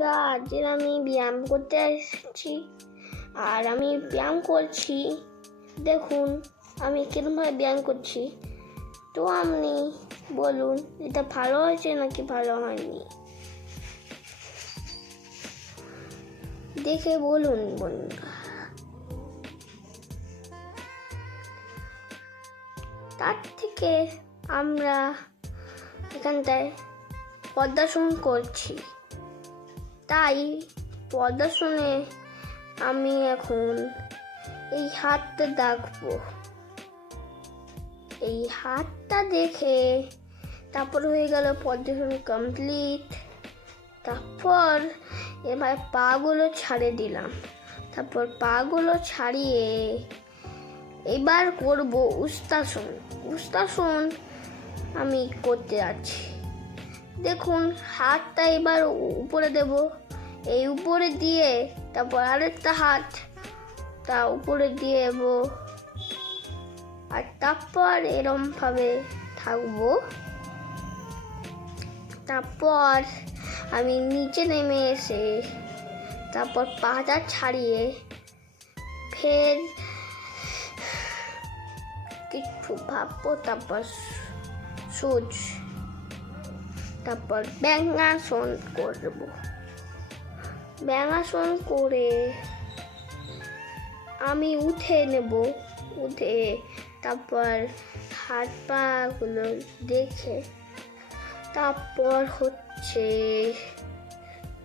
বন্ধুরা আজকে আমি ব্যায়াম করতে এসেছি। আর আমি ব্যায়াম করছি, দেখুন, আমি কিরমভাবে ব্যায়াম করছি। তো আপনি বলুন, এটা ভালো হয়েছে নাকি ভালো হয়নি? দেখে বলুন বন্ধুরা। তার থেকে আমরা এখানটায় পদ্মাসন করছি। তাই পদ্মাসনে আমি এখন এই হাতটা দেখব। এই হাতটা দেখে তারপর হয়ে গেল পদ্মাসন কমপ্লিট তারপর এবার পাগুলো ছাড়ে দিলাম। তারপর পাগুলো ছাড়িয়ে এবার করব উস্তাসন উস্তাসন আমি করতে যাচ্ছি। দেখুন, হাতটা এবার উপরে দেব। এই উপরে দিয়ে, তারপর আরেকটা হাত, তা উপরে দিয়ে দেব আর তারপর এরমভাবে থাকব। তারপর আমি নিচে নেমে এসে, তারপর পাটা ছাড়িয়ে ফের কিছু ভাববো, তারপর সুচ, তারপর ব্যাঙ্গাসন করব। ব্যাঙ্গাসন করে। আমি উঠে নেব, উঠে তারপর হাত পাগুলো দেখে তারপর হচ্ছে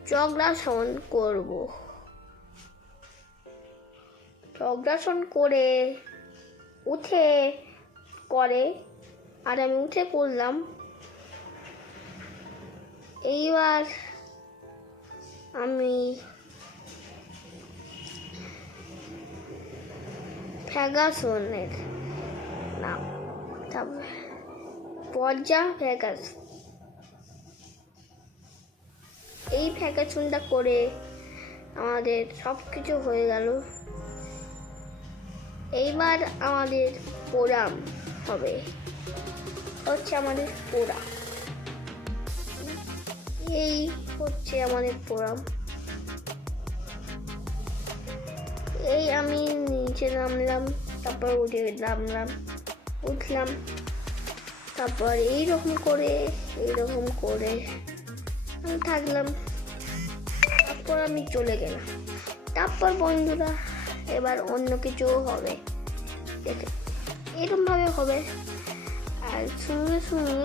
চক্রাসন করব। চক্রাসন করে উঠে করে আর আমি উঠে পড়লাম। এইবার আমি ফ্যাগাসনের নাম। তারপর পর্যা ফ্যাগাস এই ফ্যাগাসনটা করে আমাদের সব কিছু হয়ে গেল। এইবার আমাদের প্রোগ্রাম হবে। হচ্ছে আমাদের প্রোগ্রাম এই হচ্ছে আমাদের প্রোগ্রাম। এই আমি নিচে নামলাম, তারপর উঠে নামলাম, উঠলাম, তারপর এইরকম করে এইরকম করে আমি থাকলাম। তারপর আমি চলে গেলাম। তারপর বন্ধুরা, এবার অন্য কিছু হবে। দেখে, এরকমভাবে হবে। আর সঙ্গে সঙ্গে